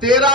13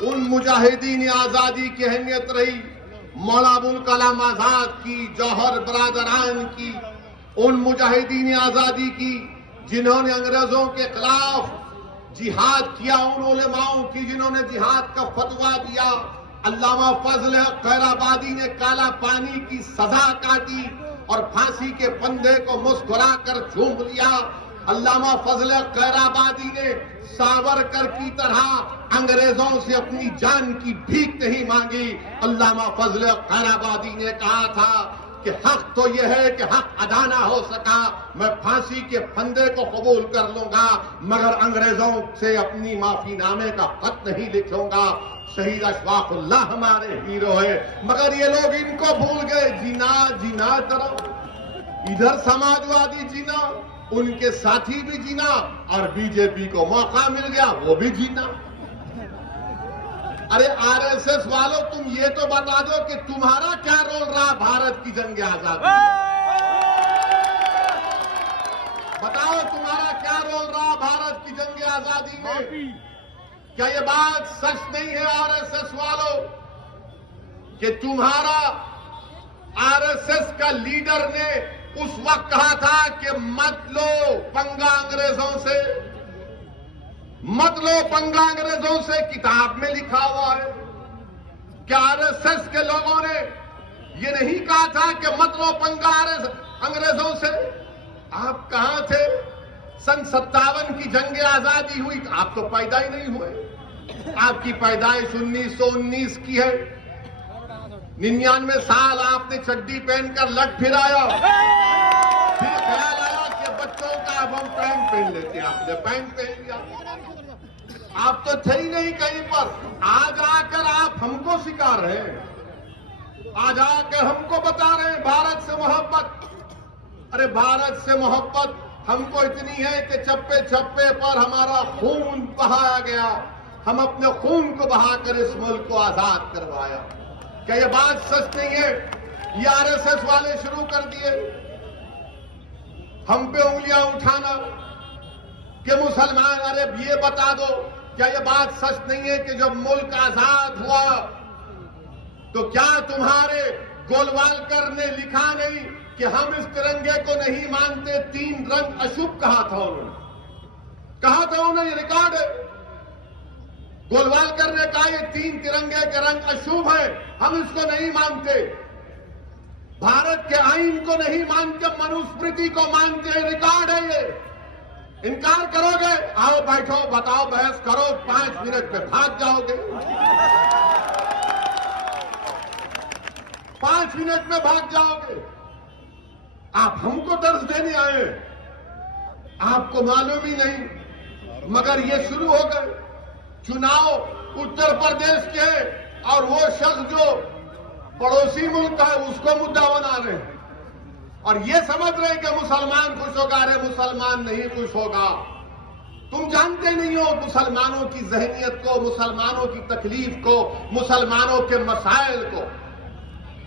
ان مجاہدین آزادی کی اہمیت رہی، مولانا ابوالکلام آزاد کی، جوہر برادران کی، ان مجاہدین آزادی کی جنہوں نے انگریزوں کے خلاف جہاد کیا، ان علماؤں کی جنہوں نے جہاد کا فتویٰ دیا۔ علامہ فضل حق خیرآبادی نے کالا پانی کی سزا کاٹی اور پھانسی کے پھندے کو مسکرا کر جھوم لیا۔ علامہ فضل حق خیرآبادی نے ساورکر کی طرح انگریزوں سے اپنی جان کی بھیک نہیں مانگی۔ علامہ فضل حق خیرآبادی نے کہا تھا کہ حق تو یہ ہے کہ حق ادا نہ ہو سکا، میں پھانسی کے پھندے کو قبول کر لوں گا، مگر انگریزوں سے اپنی معافی نامے کا خط نہیں لکھوں گا۔ شہید اشفاق اللہ ہمارے ہیرو ہے، مگر یہ لوگ ان کو بھول گئے۔ جینا جینا طرف ادھر سماجوادی جینا، ان کے ساتھی بھی جینا، اور بی جے پی کو موقع مل گیا وہ بھی جینا۔ ارے آر ایس ایس والوں، تم یہ تو بتا دو کہ تمہارا کیا رول رہا بھارت کی جنگ آزادی میں؟ بتاؤ تمہارا کیا رول رہا بھارت کی جنگ آزادی میں؟ کیا یہ بات سچ نہیں ہے آر ایس ایس والوں کہ تمہارا آر ایس ایس کا لیڈر نے اس وقت کہا تھا کہ مت لو پنگا انگریزوں سے، مت لو پنگا انگریزوں سے، کتاب میں لکھا ہوا ہے؟ کیا آر ایس ایس کے لوگوں نے یہ نہیں کہا تھا کہ مت لو پنگا انگریزوں سے؟ آپ کہاں تھے؟ سن 57 کی جنگ آزادی ہوئی، آپ تو پیدا ہی نہیں ہوئے۔ آپ کی پیدائش 1919 کی ہے، 99 سال آپ نے چڈی پہن کر لٹ پھرایا، پھر خیال آیا کہ بچوں کا اب ہم پینٹ پہن لیتے ہیں، آپ نے پینٹ پہن لیا۔ آپ تو تھے ہی نہیں کہیں پر، آج آ کر آپ ہم کو سکھا رہے ہیں، آج آ کر ہم کو بتا رہے ہیں بھارت سے محبت۔ ارے بھارت سے محبت ہم کو اتنی ہے کہ چپے چپے پر ہمارا خون بہایا گیا، ہم اپنے خون کو بہا کر اس ملک کو آزاد کروایا۔ کیا یہ بات سچ نہیں ہے؟ یہ آر ایس ایس والے شروع کر دیے ہم پہ انگلیاں اٹھانا کہ مسلمان۔ ارے یہ بتا دو، کیا یہ بات سچ نہیں ہے کہ جب ملک آزاد ہوا تو کیا تمہارے گولوالکر نے لکھا نہیں کہ ہم اس ترنگے کو نہیں مانتے، 3 رنگ اشبھ کہا تھا انہوں نے، کہا تھا انہوں نے، یہ ریکارڈ ہے۔ گولوالکر نے کہا یہ 3 ترنگے کے رنگ اشبھ ہیں، ہم اس کو نہیں مانتے، بھارت کے آئین کو نہیں مانتے، منوسمرتی کو مانتے ہیں، ریکارڈ ہے یہ۔ انکار کرو گے؟ آؤ بیٹھو، بتاؤ، بحث کرو، 5 منٹ میں بھاگ جاؤ گے، 5 منٹ میں بھاگ جاؤ گے۔ آپ ہم کو درس دینے آئے، آپ کو معلوم ہی نہیں، مگر یہ شروع ہو گئے۔ چناؤ اتر پردیش کے، اور وہ شخص جو پڑوسی ملک ہے اس کو مدعا بنا رہے ہیں، اور یہ سمجھ رہے ہیں کہ مسلمان خوش ہوگا۔ ارے مسلمان نہیں خوش ہوگا، تم جانتے نہیں ہو مسلمانوں کی ذہنیت کو، مسلمانوں کی تکلیف کو، مسلمانوں کے مسائل کو۔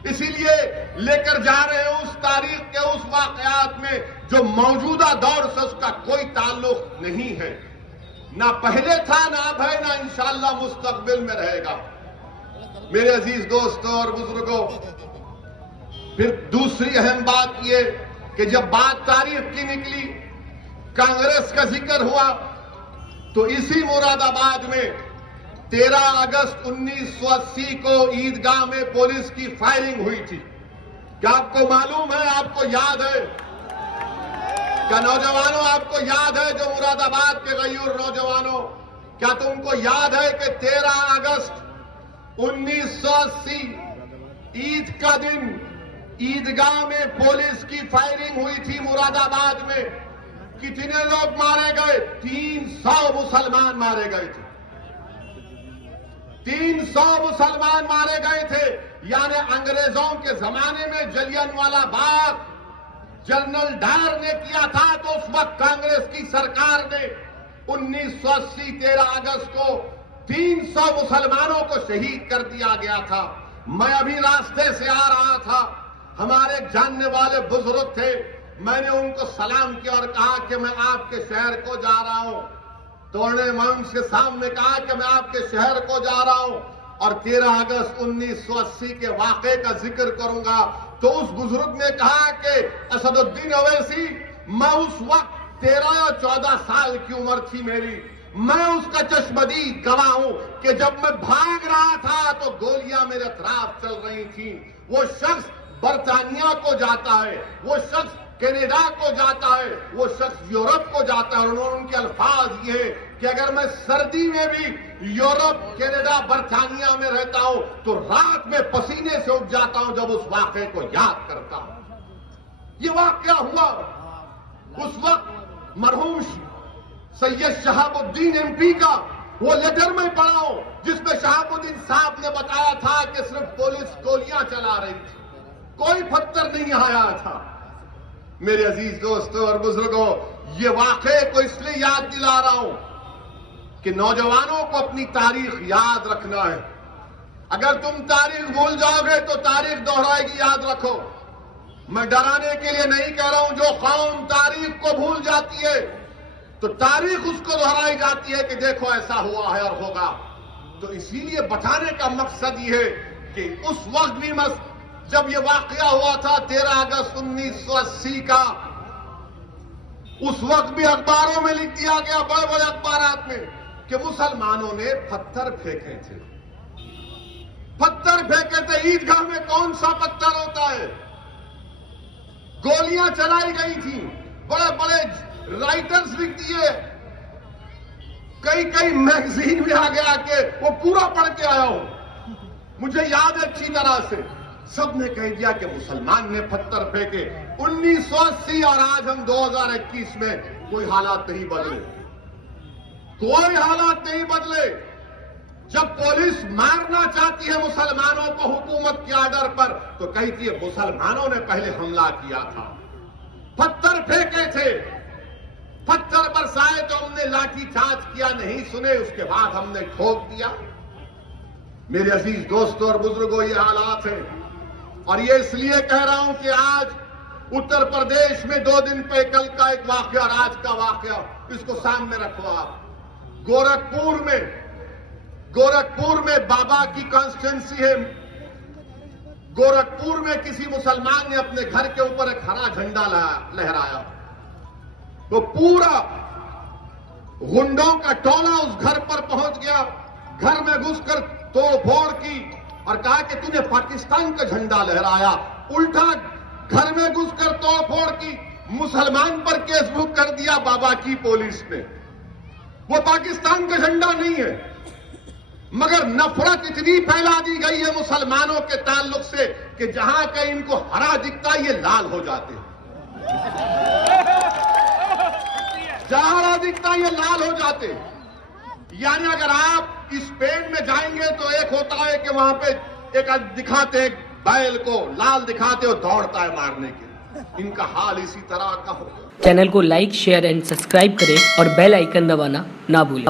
اسی لیے لے کر جا رہے ہیں اس تاریخ کے اس واقعات میں جو موجودہ دور سے اس کا کوئی تعلق نہیں ہے، نہ پہلے تھا، نہ اب ہے، نہ انشاءاللہ مستقبل میں رہے گا۔ میرے عزیز دوستوں اور بزرگوں، پھر دوسری اہم بات یہ کہ جب بات تاریخ کی نکلی، کانگریس کا ذکر ہوا، تو اسی مراد آباد میں 13 اگست 1980 کو عیدگاہ میں پولیس کی فائرنگ ہوئی تھی۔ کیا آپ کو معلوم ہے، آپ کو یاد ہے؟ کیا نوجوانوں آپ کو یاد ہے، جو مراد آباد کے غیور نوجوانوں، کیا تم کو یاد ہے کہ 13 اگست 1980 عید کا دن عیدگاہ میں پولیس کی فائرنگ ہوئی تھی مراد آباد میں؟ کتنے لوگ مارے گئے؟ 300 مسلمان مارے گئے تھے، 300 مسلمان مارے گئے تھے۔ یعنی انگریزوں کے زمانے میں جلیان والا باغ جنرل ڈار نے کیا تھا، تو اس وقت کانگریس کی سرکار نے 1980 13 اگست کو 300 مسلمانوں کو شہید کر دیا گیا تھا۔ میں ابھی راستے سے آ رہا تھا، ہمارے جاننے والے بزرگ تھے، میں نے ان کو سلام کیا اور کہا کہ میں آپ کے شہر کو جا رہا ہوں، تو انہوں نے اس کے سامنے کہا کہ میں آپ کے شہر کو جا رہا ہوں اور 13 اگست 1980 کے واقعے کا ذکر کروں گا. تو اس بزرگ نے کہا کہ اسد الدین اویسی، میں اس وقت 13 یا 14 سال کی عمر تھی میری، میں اس کا چشمدید گواہ ہوں کہ جب میں بھاگ رہا تھا تو گولیاں میرے اطراف چل رہی تھیں. وہ شخص برطانیہ کو جاتا ہے، وہ شخص کینیڈا کو جاتا ہے، وہ شخص یورپ کو جاتا ہے، اور انہوں نے ان کے الفاظ یہ ہے کہ اگر میں سردی میں بھی یورپ، کینیڈا، برطانیہ میں رہتا ہوں تو رات میں پسینے سے اٹھ جاتا ہوں جب اس واقعے کو یاد کرتا ہوں. یہ واقعہ ہوا اس وقت مرحوم سید شہاب الدین ایم پی کا وہ لیٹر میں پڑھا ہوں جس میں شہاب الدین صاحب نے بتایا تھا کہ صرف پولیس گولیاں چلا رہی تھی، کوئی پتھر نہیں آیا تھا. میرے عزیز دوستوں اور بزرگوں، یہ واقعے کو اس لیے یاد دلا رہا ہوں کہ نوجوانوں کو اپنی تاریخ یاد رکھنا ہے. اگر تم تاریخ بھول جاؤ گے تو تاریخ دوہرائے گی، یاد رکھو. میں ڈرانے کے لیے نہیں کہہ رہا ہوں، جو قوم تاریخ کو بھول جاتی ہے تو تاریخ اس کو دہرائی جاتی ہے کہ دیکھو ایسا ہوا ہے اور ہوگا. تو اسی لیے بتانے کا مقصد یہ ہے کہ اس وقت بھی جب یہ واقعہ ہوا تھا 13 اگست 1980 کا، اس وقت بھی اخباروں میں لکھ دیا گیا، بڑے بڑے اخبارات میں، کہ مسلمانوں نے پتھر پھینکے تھے. پتھر پھینکے تھے. عیدگاہ میں کون سا پتھر ہوتا ہے؟ گولیاں چلائی گئی تھیں. بڑے بڑے رائٹرز لکھ دیے، کئی میگزین میں آ گیا کہ وہ پورا پڑھ کے آیا ہوں، مجھے یاد ہے اچھی طرح سے. سب نے کہہ دیا کہ مسلمان نے پتھر پھینکے. 1980 اور آج ہم 2021 میں کوئی حالات نہیں بدلے، کوئی حالات نہیں بدلے. جب پولیس مارنا چاہتی ہے مسلمانوں کو حکومت کے آرڈر پر تو کہتی ہے مسلمانوں نے پہلے حملہ کیا تھا. پتھر پھینکے تھے، پتھر برسائے تو ہم نے لاٹھی چارج کیا، نہیں سنے، اس کے بعد ہم نے ٹھوک دیا. میرے عزیز دوستوں اور بزرگوں، یہ حالات ہیں. اور یہ اس لیے کہہ رہا ہوں کہ آج اتر پردیش میں 2 دن پہ کل کا ایک واقعہ اور آج کا واقعہ، اس کو سامنے رکھو آپ. گورکھپور میں بابا کی کانسٹیٹوئنسی ہے. گورکھپور میں کسی مسلمان نے اپنے گھر کے اوپر ایک ہرا جھنڈا لہرایا تو پورا غنڈوں کا ٹولہ اس گھر پر پہنچ گیا. گھر میں گھس کر توڑ پھوڑ کی اور کہا کہ تو نے پاکستان کا جھنڈا لہرایا. الٹا گھر میں گھس کر توڑ پھوڑ کی، مسلمان پر کیس بک کر دیا بابا کی پولیس نے. وہ پاکستان کا جھنڈا نہیں ہے، مگر نفرت اتنی پھیلا دی گئی ہے مسلمانوں کے تعلق سے کہ جہاں کہیں ان کو ہرا دکھتا یہ لال ہو جاتے ہیں، جہاں ہرا دکھتا یہ لال ہو جاتے. یعنی اگر آپ اسپین میں جائیں گے تو ایک ہوتا ہے کہ وہاں پہ ایک دکھاتے بیل کو لال دکھاتے اور دوڑتا ہے مارنے کے. ان کا حال اسی طرح کا ہوگا. چینل کو لائک، شیئر اینڈ سبسکرائب کریں اور بیل آئیکن دبانا نہ بھولیں.